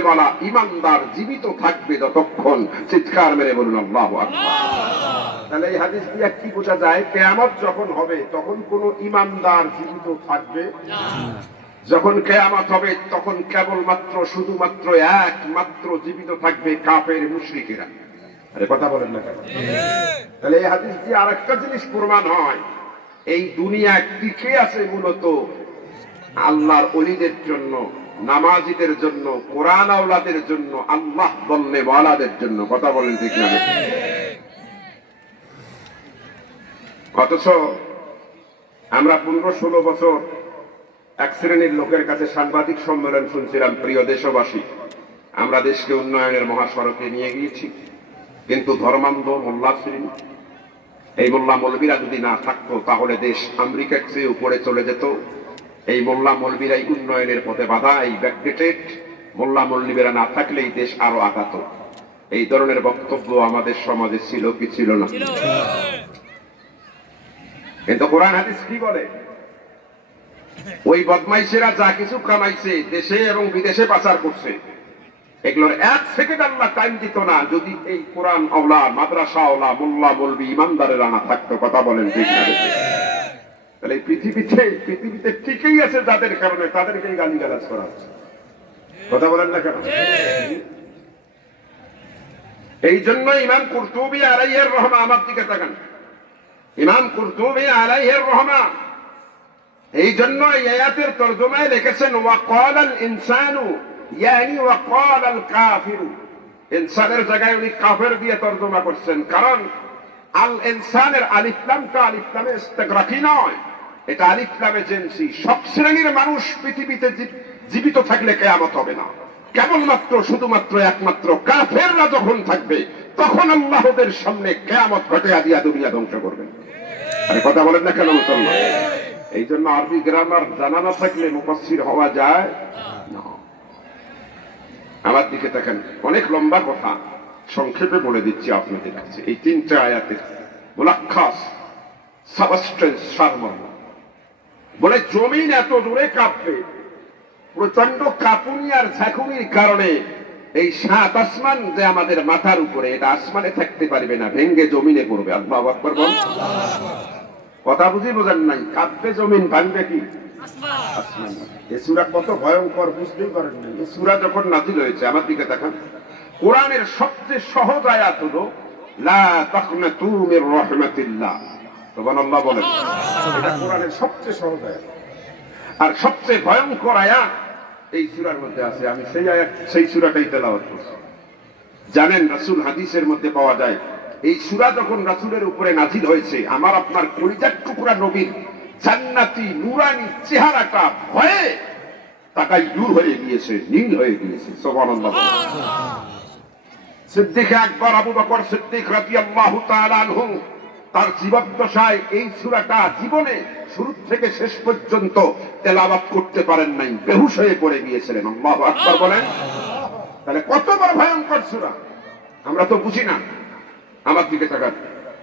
বলা ইমানদার জীবিত থাকবে যতক্ষণ। চিৎকার মেরে বলুন আল্লাহু আকবার। তাহলে এই হাদিস দিয়ে কি বোঝা যায়? কিয়ামত যখন হবে তখন কোন ইমানদার জীবিত থাকবে না। যখন কিয়ামত হবে তখন কেবলমাত্র শুধুমাত্র একমাত্র জীবিত থাকবে কাফের মুশরিকেরা। আরে কথা বলেন না কেন? তাহলে এই হাদিস দিয়ে আরেকটা জিনিস প্রমাণ হয়, এই দুনিয়া টিকে আছে মূলত আল্লাহর ওলিদের জন্য, নামাজিদের জন্য, কোরআন আওলাদের জন্য, আল্লাহ বললে ওয়ালাদের জন্য। কথা বলেন ঠিক না? অথচ আমরা 15-16 বছর এক শ্রেণীর লোকের কাছে সাংবাদিক সম্মেলন শুনছিলাম, প্রিয় দেশবাসী, আমরা দেশকে উন্নয়নের মহাসড়কে নিয়ে গিয়েছি, কিন্তু ধর্মান্ধ মোল্লা শ্রেণী, এই মোল্লা মৌলবীরা যদি না থাকতো তাহলে দেশ আমেরিকার চেয়ে উপরে চলে যেত। এই মোল্লা মৌলবীরাই উন্নয়নের পথে বাধা, এই ব্যাকডেটেড মোল্লা মৌলবীরা না থাকলেই দেশ আরো আগাতো। এই ধরনের বক্তব্য আমাদের সমাজে ছিল কি ছিল না? কিন্তু কোরআন হাদিস কি বলে? ওই বদমাইশেরা যা কিছু কামাইছে দেশে এবং বিদেশে পাচার করছে, এগুলোর এক সেকেন্ড আল্লাহ টাইম দিত না যদি এই কোরআন আওলা, মাদ্রাসা আওলা, মোল্লা মৌলবী ইমানদারেরা না থাকতো। কথা বলেন ঠিক না? তাহলে পৃথিবীতে ঠিকই আছে যাদের কারণে তাদেরকেই গালিগালাজ করা হচ্ছে। কথা বলেন না কেন? এই জন্য ইমাম কুরতুবী আলাইহির রহমা, আমার দিকে তাকান, ইমাম কুরতুবী আলাইহির রহমা এই জন্য এই আয়াতের তরজমায় লিখেছেন ওয়াকালাল ইনসানু, ইয়ানি ওয়াকালাল কাফিরু। ইনসানের জায়গায় উনি কাফের দিয়ে তরজমা করছেন, কারণ আল ইনসানের আলিফ লামটা আলিফ লামে ইস্তিগরাকি নয়, এটা আলিফ লামে জিনসি। সব শ্রেণীর মানুষ পৃথিবীতে জীবিত থাকলে কিয়ামত হবে না, কেবলমাত্র শুধুমাত্র একমাত্র কাফেররা যখন থাকবে তখন আল্লাহ ওদের সামনে কিয়ামত ঘটিয়ে দিয়া দুনিয়া ধ্বংস করবেন। আরে কথা বলেন না কেন মুসলমান? এই জন্য আরবি গ্রামার জানা না থাকলে মুফাসসির হওয়া যায় না। আমার দিকে দেখেন, অনেক লম্বা কথা, সংক্ষেপে বলে দিচ্ছি আপনাদের কাছে। এই 3টে আয়াতের মুলাক্খাস, সাবস্টেন্স, সারমর্ম। বলে জমিন এত জোরে কাঁপবে, প্রচন্ড কাঁপুনি আর ঝাঁকুনির কারণে এই 7 আসমান যে আমাদের মাথার উপরে, এটা আসমানে থাকতে পারবে না, ভেঙ্গে জমিনে পড়বে। আল্লাহু আকবার বল। কথা বোঝেন নাই? কাঁপবে জমিন, ভাঙবে কি আসমান। এই সূরা কত ভয়ঙ্কর বুঝতেই পারেন না। এই সূরা যখন নাযিল হয়েছে, আমার দিকে তাকান, কোরআনের সবচেয়ে সহজ আয়াত হলো লা তাকনাতু মির রাহমাতিল্লাহ। সুবহানাল্লাহ বলেন। এটা কোরআনের সবচেয়ে সহজ আয়াত, আর সবচেয়ে ভয়ঙ্কর আয়াত এই সূরার মধ্যে আছে। আমি সেই আয়াত, সেই সূরাটাই তেলাওয়াত করছি। জানেন রাসূল হাদিসের মধ্যে পাওয়া যায়, এই সূরা যখন রাসূলের উপরে নাযিল হয়েছে, আমার আপনার কলিজার টুকরা নবীর জান্নাতি নূরানি চেহারাটা ভয়ে তাকাই দূর হয়ে গিয়েছে, নীল হয়ে গিয়েছে। সুবহানাল্লাহ। সিদ্দিক আকবর আবু বকর সিদ্দিক রাদিয়াল্লাহু তাআলা আনহু তার জীবদ্দশায় এই সূরাটা জীবনে শুরু থেকে শেষ পর্যন্ত তেলাওয়াত করতে পারেন নাই, বেহুশ হয়ে পড়ে গিয়েছিলেন। আল্লাহু আকবার বলেন। তাহলে কত বড় ভয়ঙ্কর সূরা আমরা তো বুঝি না। আমার দিকে তাকান,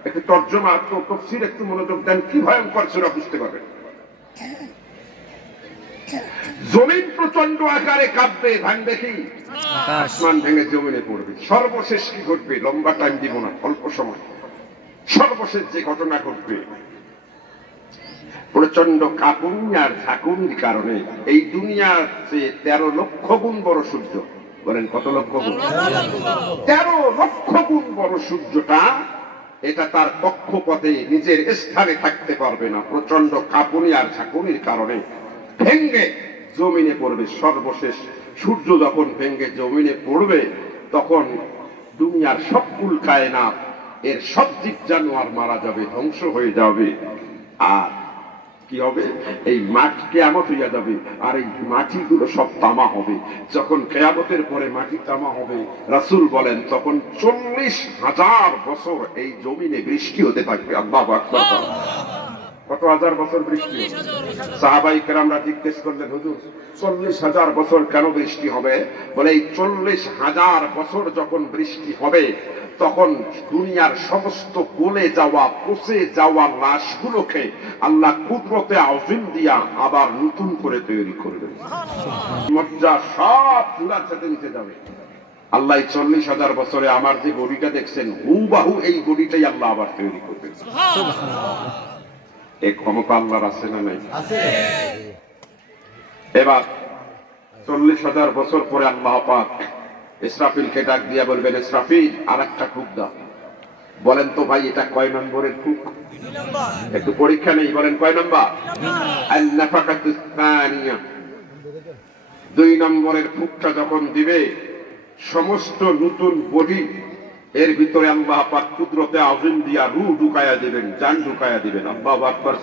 একটু তর্জমা, তাফসীর একটু মনোযোগ দেন, কি ভয়ঙ্কর সূরা বুঝতে পারবেন। জমিন প্রচন্ড আকারে কাঁপবে, ভাঙবে কি আসমান, ভেঙে জমিনে পড়বে। সর্বশেষ কি ঘটবে? লম্বা টাইম দিব না, অল্প সময়। সর্বশেষ যে ঘটনা ঘটবে, প্রচন্ড কাঁপুনি আর ঝাঁকুনির কারণে এই দুনিয়ার চেয়ে 13 লক্ষ গুণ বড় সূর্য, বলেন কত লক্ষ গুণ? 13 লক্ষ গুণ বড় সূর্যটা, এটা তার কক্ষপথে নিজের স্থানে থাকতে পারবে না। প্রচন্ড কাঁপুনি আর ঝাঁকুনির কারণে ভেঙ্গে জমিনে পড়বে। সর্বশেষ সূর্য যখন ভেঙ্গে জমিনে পড়বে, তখন দুনিয়ার সব কুল কায়নাত, এর সব জীব জানোয়ার মারা যাবে, ধ্বংস হয়ে যাবে। আর কি হবে? এই মাটি কিয়ামত হইয়া যাবে, আর এই মাটিগুলো সব তামা হবে। যখন কিয়ামতের পরে মাটি তামা হবে, রাসূল বলেন তখন 40,000 বছর এই জমিনে বৃষ্টি হতে থাকবে। আল্লাহু আকবার। কত হাজার বছর বৃষ্টি? সাহাবায়ে কেরামরা জিজ্ঞেস করলেন, হুজুর 40,000 বছর কেন বৃষ্টি হবে? বলে এই 40,000 বছর যখন বৃষ্টি হবে, তখন দুনিয়ার সমস্ত গলে যাওয়া পচে যাওয়া লাশগুলোকে আল্লাহ কুদরতে আযীম দিয়া আবার নতুন করে তৈরি করবেন। মজ্জা সব চূড়ার সাথে নিচে যাবে। আল্লাহ 40,000 বছরে আমার যে বডিটা দেখছেন হুবাহু এই বডিটাই আল্লাহ আবার তৈরি করবেন। এই ক্ষমতা আল্লাহর আছে না নাই? এবার 40,000 বছর পরে আল্লাহ পাক ইসরাফিলকে ডাক দিয়া বলবেন, ইসরাফিল আর একটা ফুঁক দাও। বলেন তো ভাই এটা কয় নম্বরের ফুঁক? একটু পরীক্ষা নেই, বলেন কয় নম্বর? আন-নাফাকাতুস সানিয়া, 2 নম্বরের ফুঁকটা যখন দিবে সমস্ত নতুন বডি এর ভিতরে আল্লাহ পাক কুদরতে আযীম দিয়া রূহ ঢুকায়া দিবেন, জান ঢুকায়া দিবেন। আল্লাহু আকবার।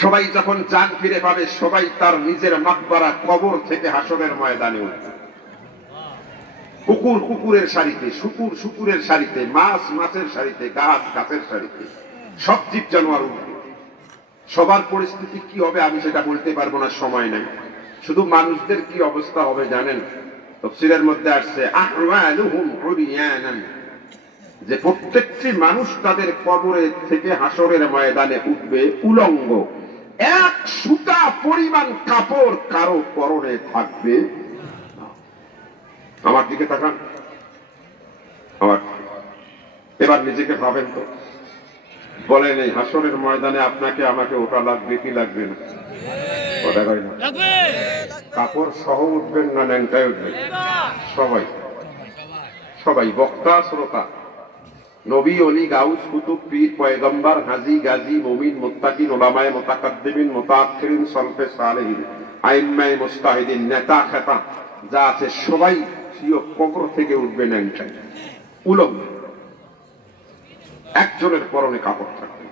সবাই যখন জান ফিরে পাবে সবাই তার নিজের মাকবারা কবর থেকে হাসরের ময়দানে উঠবে। কুকুর কুকুরের সারিতে, শুকুর শুকুরের সারিতে, মাছ মাছের সারিতে, গাছ গাছের সারিতে, সব জীব জানোয়ার উঠবে। সবার পরিস্থিতি কি হবে আমি সেটা বলতে পারবো না, সময় নাই। শুধু মানুষদের কি অবস্থা হবে জানেন? তাফসীরের মধ্যে আসছে আহওয়ালুহুম উরিয়ানান, যে প্রত্যেকটি মানুষ তাদের কবরে থেকে হাসরের ময়দানে উঠবে উলঙ্গ। এক সুতা পরিমাণ কাপড় কারো পরনে থাকবে। আমার দিকে তাকান, আমার এবার নিজেকে ভাবেন তো, বলেন এই হাসরের ময়দানে আপনাকে আমাকে ওটা লাগবে কি লাগবে না? কথা কয় না? কাপড় সহ উঠবেন না ন্যাংটায় উঠবেন? সবাই সবাই, বক্তা শ্রোতা, নবী অলি গাউস কুতুব পীর পয়গম্বর হাজী গাজী মুমিন মুত্তাকিন উলামায়ে মুতাকাদ্দিমিন মুতাআখিরিন সলফে সালেহিন আইম্মায়ে মুজতাহিদিন নেতা খেতা যা আছে সবাই সিও কবর থেকে উঠবে ন্যাংটায় উলঙ্গ। একজনের পরনে কাপড় থাকবে,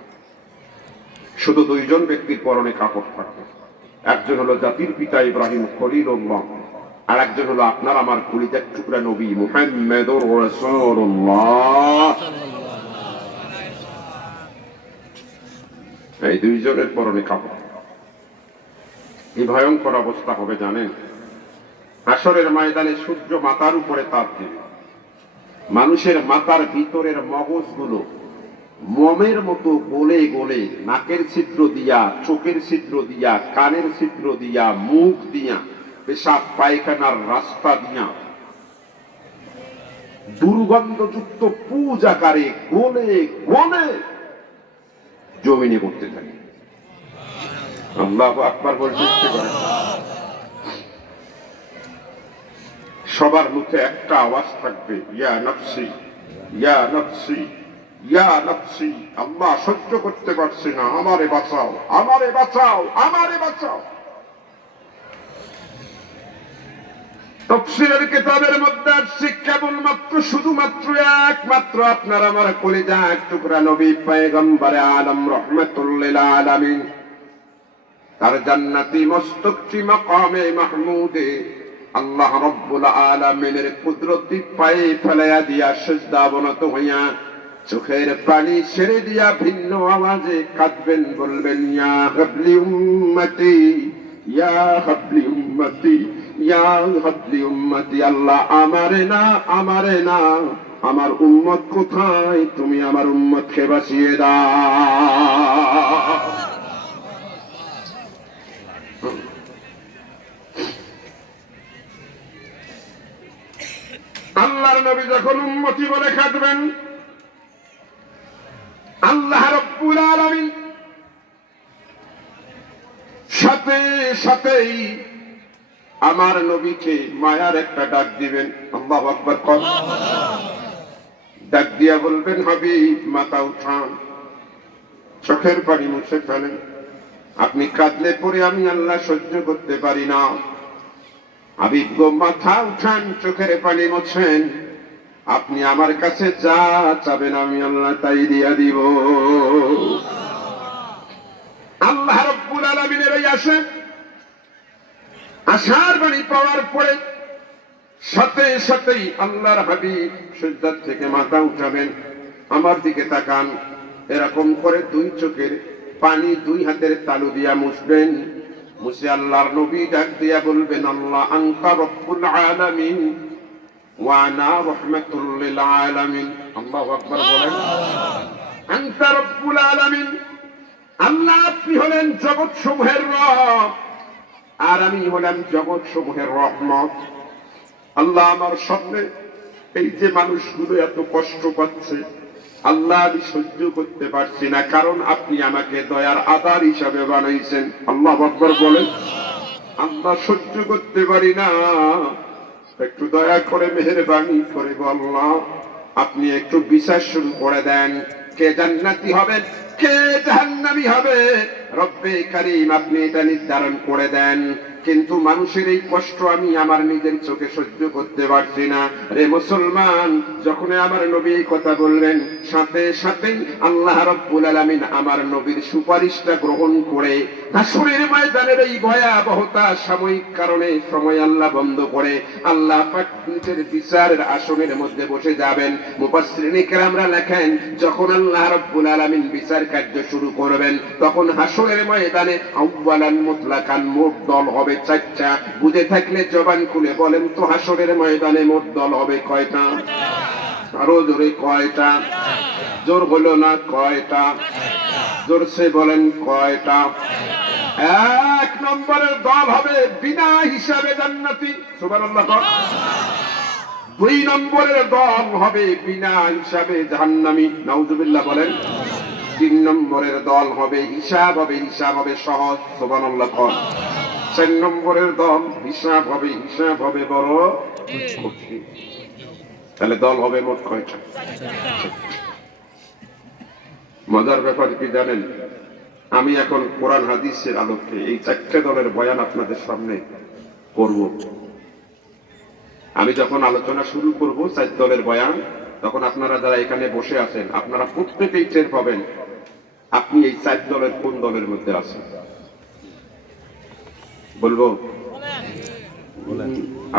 শুধু 2 জন ব্যক্তির পরনে কাপড় থাকবে। একজন হলো জাতির পিতা ইব্রাহিম খলিলুল্লাহ, আর একজন হলো আপনার আমার কলিজার টুকরা নবী মুহাম্মদুর রাসূলুল্লাহ। এই 2 জনের পরনে কাপড়। এই ভয়ঙ্কর অবস্থা হবে জানেন? হাসরের ময়দানে সূর্য মাথার উপরে তাপ দেবে, মানুষের মাথার ভিতরের মগজগুলো মোমের মতো গলে গলে নাকের ছিদ্র দিয়া, চোখের ছিদ্র দিয়া, কানের ছিদ্র দিয়া, মুখ দিয়া, পেশাব পায়খানার রাস্তা দিয়া দুর্গন্ধযুক্ত পুজ আকারে গলে গলে জমিনে করতে থাকে। আল্লাহু আকবার বলতে পারে। সবার মুখে একটা আওয়াজ থাকবে, ইয়া নফসি ইয়া নফসি ইয়া নফসি। আল্লাহ সহ্য করতে পারছি না, আমারে বাঁচাও আমারে বাঁচাও আমারে বাঁচাও। তাফসীরের কিতাবের মধ্যে আছে কেবলমাত্র শুধুমাত্র একমাত্র আপনার আমার কলিজা টুকরা নবী পয়গম্বরে আলম রাহমাতুল লিল আলামিন তার জান্নাতি মস্তকটি মাকামে মাহমুদে আল্লাহ রাব্বুল আলামিনের কুদরতি পায়ে ফেলাইয়া দিয়া সিজদা অবনত হইয়া চোখের পানি ছেড়ে দিয়া ভিন্ন আওয়াজে কাঁদবেন, বলবেন ইয়া হাবলি উম্মতি ইয়া হাবলি উম্মতি ইয়া হাবলি উম্মতি। আল্লাহ আমারে না আমারে না, আমার উম্মত কোথায়? তুমি আমার উম্মতকে বাঁচিয়ে দাও। আল্লাহর নবী যখন উম্মতি বলে কাঁদবেন, আল্লাহ রাব্বুল আলামিন সাথে সাথেই আমার নবীকে মায়ার একটা ডাক দিবেন। আল্লাহু আকবার। ডাক দিয়া বলবেন, হাবিব মাথা উঠান, চোখের পানি মুছে ফেলেন। আপনি কাঁদলে পরে আমি আল্লাহ সহ্য করতে পারি না। হাবিব গো মাথা উঠান, চোখের পানি মুছেন। আপনি আমার কাছে যা চাবেন আমি আল্লাহ তাই দিয়া দিব। আল্লাহ রাব্বুল আলামিনের এই আশার বাণী পাওয়ার পরে সাথে সাথেই আল্লাহর হাবিব সিজদা থেকে মাথা উঠাবেন, আমার দিকে তাকান। এরকম করে 2 চোখের পানি 2 হাতের তালু দিয়া মুছবেন। মুছে আল্লাহর নবী ডাক দিয়া বলবেন, আল্লাহ আনতা রব্বুল আলামিন, ওয়া আনা রাহমাতুল লিল আলামিন। আল্লাহু আকবার বলেন। আনতা রাব্বুল আলামিন, আল্লাহ আপনি হলেন জগৎ সমূহের রব, আর আমি হলাম জগৎ সমূহের রহমত। আল্লাহ আমার সামনে এই যে মানুষগুলো এত কষ্ট পাচ্ছে, আল্লাহ আমি সহ্য করতে পারছি না, কারণ আপনি আমাকে দয়ার আধার হিসাবে বানাইছেন। আল্লাহু আকবার বলেন। আমরা সহ্য করতে পারি না, একটু দয়া করে মেহেরবানি করে আল্লাহ আপনি একটু বিচার শুরু করে দেন, কে জান্নাতি হবেন কে জাহান্নামী হবে, রব্বে কারীম আপনি এটা নির্ধারণ করে দেন। কিন্তু মানুষের এই কষ্ট আমি আমার নিজের চোখে সহ্য করতে পারছি না। রে মুসলমান, যখন আমার নবী এই কথা বললেন, সাথে সাথেই আল্লাহ রাব্বুল আলামিন আমার নবীর সুপারিশটা গ্রহণ করে হাসরের ময়দানের এই ভয়াবহতা সাময়িক কারণে সময় আল্লাহ বন্ধ করে আল্লাহ পাক নিজের বিচারের আসনের মধ্যে বসে যাবেন। মুফাসসিরিনে কেরামরা লেখেন, যখন আল্লাহ রাব্বুল আলামিন বিচার কার্য শুরু করবেন, তখন হাসরের ময়দানে আউয়ালান মুতলাকান মোট দল হবে চারটা। বুঝে থাকলে জবান খুলে বলেন তো, হাসরের ময়দানে মোট দল হবে কয়টা? আরো জোরে কয়টা? জোর হলো না, কয়টা? জোরসে বলেন কয়টা? এক নম্বরের দল হবে বিনা হিসাবে জান্নাতি, সুবহানাল্লাহ। দুই নম্বরের দল হবে বিনা হিসাবে জাহান্নামী, নাউজুবিল্লাহ বলেন। তিন নম্বরের দল হবে হিসাব হবে সহজ, সুবহানাল্লাহ। চার নম্বরের দল হিসাব হবে বড় কঠিন। তাহলে দল হবে মোট কয়টা? মজার ব্যাপার কি জানেন, আমি এখন কোরআন হাদিসের আলোকে এই চারটে দলের বয়ান আপনাদের সামনে করব। আমি যখন আলোচনা শুরু করব চার দলের বয়ান, তখন আপনারা যারা এখানে বসে আছেন, আপনারা প্রত্যেকেই টের পাবেন আপনি এই চার দলের কোন দলের মধ্যে আছেন। বলবো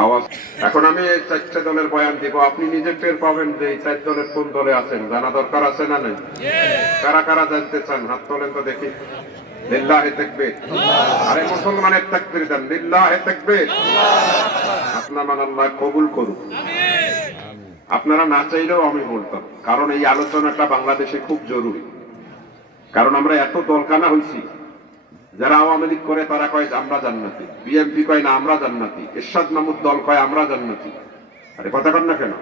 আওয়াজ। এখন আমি এই চারটে দলের বয়ান দিব, আপনি নিজে টের পাবেন যে এই চার দলের কোন দলে আছেন। জানা দরকার আছে না নেই? কারা কারা জানতে চান হাত তোলেন তো দেখি। লিল্লাহি তাকবীর। আরে মুসলমানের তাকবীর দেন, লিল্লাহি তাকবীর। আপনার মান আল্লাহ কবুল করুন। আপনারা না চাইলেও আমি বলতাম, কারণ এই আলোচনাটা বাংলাদেশে খুব জরুরি। কারণ আমরা এত দলকানা হইছি, যারা আওয়ামী লীগ করে তারা কয় আমরা জান্নাতি, বিএনপি কয় না আমরা জান্নাতি, এরশাদ মাহমুদ দল কয় আমরা জান্নাতি। আরে কথা কন না কেন?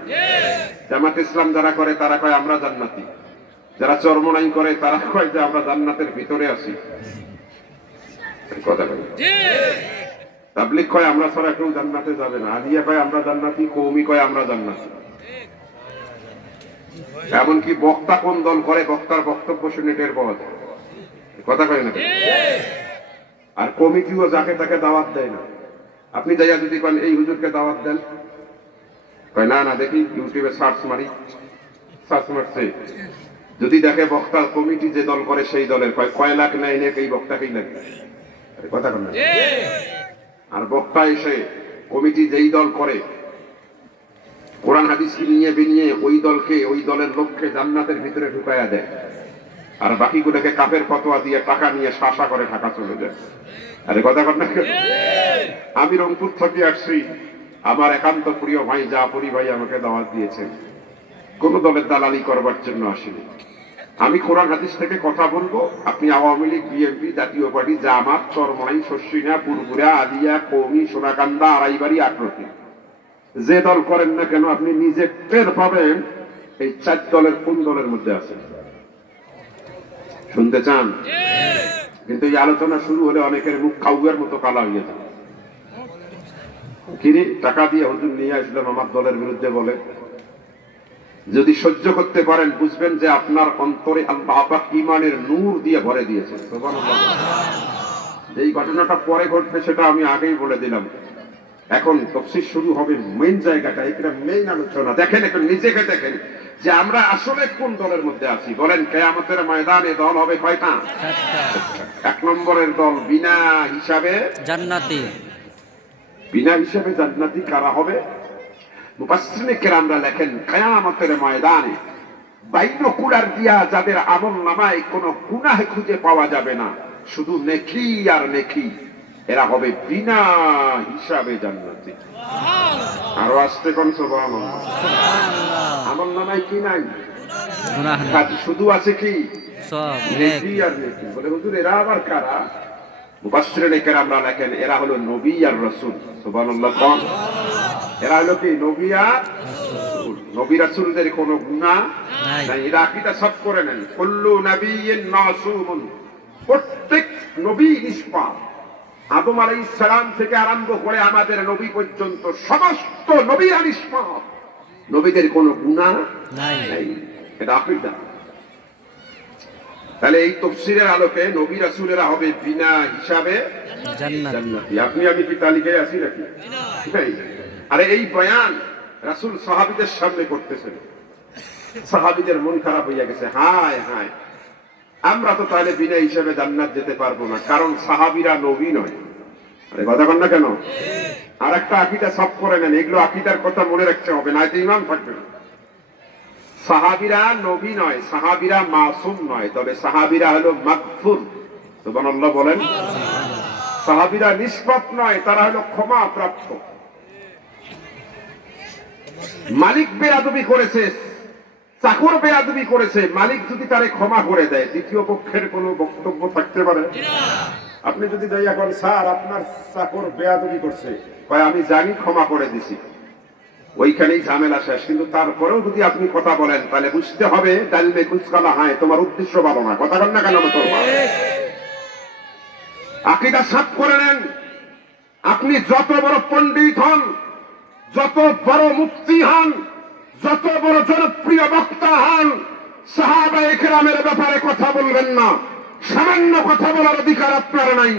জামাত ইসলাম যারা করে তারা কয় আমরা জান্নাতি, যারা চরমনাই করে তারা কয় যে আমরা জান্নাতের ভিতরে আছি। কথা কয় তাবলীগ কয় আমরা ছাড়া কেউ জান্নাতে যাবে না, আলিয়া কয় আমরা জান্নাতি, কওমি কয় আমরা জান্নাতি। এমনকি বক্তা কোন দল করে, বক্তার বক্তব্য শুনে টের পাওয়া যায়। কথা কয় না? আর কমিটিও যাকে তাকে দাওয়াত দেয় না। আপনি যাইয়া যদি কন এই হুজুরকে দাওয়াত দেন, কয় না না, দেখি ইউটিউবে সার্চ মারছে, যদি দেখে বক্তা কমিটি যে দল করে সেই দলের, কয় লাখ নেয় নেক এই বক্তাকেই লাগবে। কথা কন না? আর বক্তা এসে কমিটি যেই দল করে কোরআন হাদিস নিয়ে বিনিয়ে ওই দলকে, ওই দলের লোককে জান্নাতের ভিতরে ঢুকাইয়া দেয়, আর বাকিগুলোকে কাফের ফতোয়া দিয়ে টাকা নিয়ে শাসা করে ঢাকা চলে যায়। আরে কথা কর না? আমি রংপুর থেকে আসছি, আমার একান্ত প্রিয় ভাই জাফরি ভাই আমাকে দাওয়াত দিয়েছেন, কোন দলের দালালি করবার জন্য আসিনি। আমি কোরআন হাদিস থেকে কথা বলবো, আপনি আওয়ামী লীগ, বিএনপি, জাতীয় পার্টি, জামাত, চরমনাই, শস্যিনা, পুরপুরা, আলিয়া, কওমি, সোনাকান্দা, আড়াইবাড়ি, আকৃতি, যে দল করেন না কেন আপনি নিজে টের পাবেন এই চার দলের কোন দলের মধ্যে আছেন। শুনতে চান? কিন্তু এই আলোচনা শুরু হলে অনেকের মুখ কাউয়ের মতো কালা হয়ে যায়। কিরে টাকা দিয়ে হুজুর নিয়ে আসলাম আমার দলের বিরুদ্ধে বলে। যদি সহ্য করতে পারেন বুঝবেন যে আপনার অন্তরে আল্লাহ পাক ঈমানের নূর দিয়ে ভরে দিয়েছে। সুবহানাল্লাহ। এই ঘটনাটা পরে ঘটবে সেটা আমি আগেই বলে দিলাম। এখন তাফসীর শুরু হবে, মেইন জায়গাটা, এটা মেইন আলোচনা। দেখেন এখন নিজেকে দেখেন যে আমরা আসলে কোন দলের মধ্যে আছি। বলেন কিয়ামতের ময়দানে দল হবে কয়টা? এক নম্বরের দল বিনা হিসাবে জান্নাতি। বিনা হিসাবে জান্নাতি কারা হবে? মুফাসসিরিনে কেরামরা লেখেন, কিয়ামতের ময়দানে বাইনোকুলার দিয়া যাদের আমল নামায় কোনো গুনাহ খুঁজে পাওয়া যাবে না, শুধু নেকি আর নেকি। এরা হবে বিনা হিসাবে জান্নাতি। আরো আসতে কোন সুবহানাল্লাহ। আমল নামায় কি নাই? শুধু আছে কি সব নেকি আর নেকি। বলে হুজুর এরা আবার কারা? মুফাসসিরিনে কেরামরা লেখেন এরা হলো নবী আর রাসূল। সুবহানাল্লাহ কোন। এরা হলো কি নবী আর রাসূল। নবী রাসূলদের কোনো গুনাহ নাই। এরা আকীদা সব করে নেন। কুল্লু নাবিয়্যিন মাসুমুন, প্রত্যেক নবী নিষ্পাপ। আদম আলাইহিস সালাম থেকে আরম্ভ করে আমাদের নবী পর্যন্ত সমস্ত নবীরা নিষ্পাপ। নবীদের কোনো গুনাহ নাই। এটা আকীদা। তাহলে এই তাফসীরের আলোকে নবী রাসূলেরা হবে বিনা হিসাবে জান্নাতি। আপনি আমি কি তালিকায় আছি নাকি? নাই। আরে এই বয়ান রাসূল সাহাবীদের সামনে করতেছেন। সাহাবীদের মন খারাপ হয়ে গেছে। হায় হায়, আমরা তো তাহলে বিনা হিসাবে জান্নাত যেতে পারবো না, কারণ সাহাবীরা নবী নয়। আরে কথা বল না কেন? আর একটা আকীদা সব করে নেন, এগুলো আকীদার কথা মনে রাখতে হবে, না এতে ঈমান থাকবে না। সাহাবীরা নবী নয়, সাহাবীরা মাসুম নয়, তবে সাহাবীরা হলো মাগফুর। সুবহানাল্লাহ বলেন। সাহাবীরা নিষ্পাপ নয়, তারা হলো ক্ষমা প্রাপ্ত। মালিক বেয়াদবি করেছে, চাকর বেয়াদবি করেছে, মালিক যদি তারে ক্ষমা করে দেয়, দ্বিতীয় পক্ষের কোনো বক্তব্য থাকতে পারে? আপনি যদি দয়া করেন স্যার আপনার চাকর বেয়াদবি করছে, কয় আমি জানি ক্ষমা করে দিছি, ওইখানেই ঝামেলা শেষ। কিন্তু তারপরেও যদি আপনি কথা বলেন তাহলে বুঝতে হবে ডাল মে কুছ কালা হায়, তোমার উদ্দেশ্য ভালো না। কথা বল না কেন? আকীদা সাফ করে নেন। আপনি যত বড় পণ্ডিত হন, যত বড় মুফতি হন, যত বড় জনপ্রিয় বক্তা হন, সাহাবায়ে কেরামের ব্যাপারে কথা বলবেন না। সামান্য কথা বলার অধিকার আপনার নাই,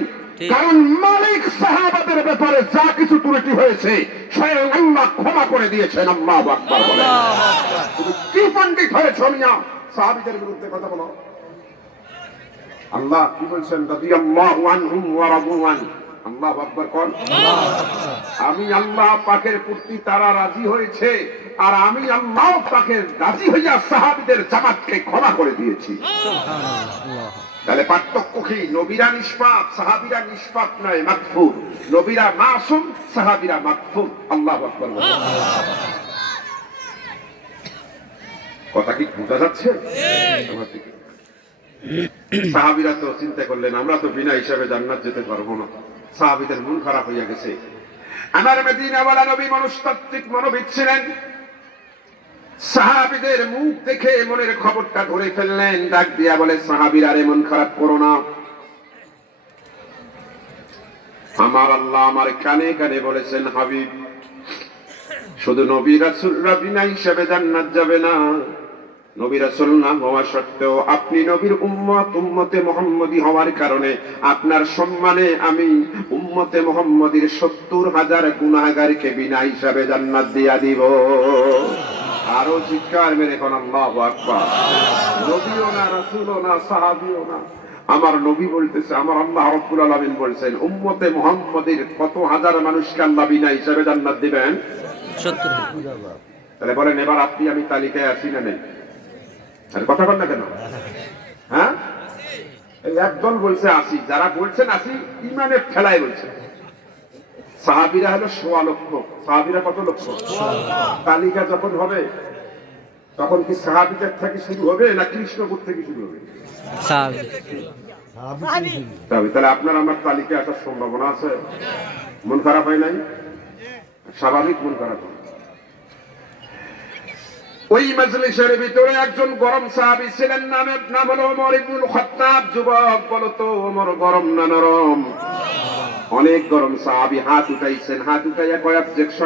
কারণ মালিক সাহাবাদের ব্যাপারে যা কিছু ত্রুটি হয়েছে স্বয়ং আল্লাহ ক্ষমা করে দিয়েছেন। আল্লাহু আকবার বলেন। তুমি কি পণ্ডিত হয়েছ মিয়া সাহাবীদের বিরুদ্ধে কথা বলো? আল্লাহ কি বলছেন? রাদিয়াল্লাহু আনহুম ওয়া রাদু আন। আল্লাহু আকবার কোন। আমি আল্লাহ পাকের প্রতি তারা রাজি হয়েছে, আর আমি আল্লাহ পাকের রাজি হইয়া সাহাবীদের জামাতকে ক্ষমা করে দিয়েছি। সুবহানাল্লাহ। তাহলে পার্থক্য কি? নবীরা নিষ্পাপ, সাহাবীরা নিষ্পাপ নয়, মাগফুর। নবীরা মাসুম, সাহাবীরা মাগফুর। আল্লাহু আকবার। কথা কি বোঝা যাচ্ছে? সাহাবীরা তো চিন্তা করলেন আমরা তো বিনা হিসাবে জান্নাত যেতে পারবো না। সাহাবীদের মন খারাপ হইয়া গেছে। আমার মদিনাওয়ালা নবী মনস্তাত্ত্বিক মনোবিদ ছিলেন। সাহাবীদের মুখ দেখে মনের খবরটা ধরে ফেললেন, ডাক দিয়া বলে সাহাবীরা রে মন খারাপ করো না। আমার আল্লাহ আমার কানে কানে বলেছেন হাবিব, শুধু নবী রাসূলরা বিনা হিসাবে জান্নাত যাবে না, নবী রাসূল না হওয়া সত্ত্বেও আপনি নবীর উম্মত, উম্মতে মুহাম্মদী হওয়ার কারণে আপনার সম্মানে আমি উম্মতে মুহাম্মদীর ৭০,০০০ গুনাহগারকে বিনা হিসাবে জান্নাত দিয়া দিব। আরো চিৎকার মেরে কোন আল্লাহু আকবার। নবীও না, রাসূলও না, সাহাবীও না, আমার নবী বলতেছে, আমার আল্লাহ রাব্বুল আলামিন বলছেন উম্মতে মুহাম্মদীর কত হাজার মানুষকে আল্লাহ বিনা হিসাবে জান্নাত দিবেন? ৭০,০০০। তাহলে বলেন এবার আপনি আমি তালিকায় আছি না নেই? আরে কথা বল না কেন? হ্যাঁ, একদল বলছে আসি, যারা বলছেন আসি ইমানের ঠেলায় বলছে। সাহাবীরা হলো ১৬ লক্ষ। সাহাবীরা কত লক্ষ? তালিকা যখন হবে তখন কি সাহাবীদের থেকে শুরু হবে না কৃষ্ণপুর থেকে শুরু হবে? তাহলে আপনার আমার তালিকায় আসার সম্ভাবনা আছে? মন খারাপ হয় নাই? স্বাভাবিক মন খারাপ হয়। ওই মজলিসের ভিতরে একজন গরম সাহাবী ছিলেন, নাম হলো ওমর ইবনুল খাত্তাব। যুবক বলতো ওমর গরম না নরম? অনেক গরম সাহাবী হাত উঠাইছেন, হাত উঠাইয়া কয় অবজেকশন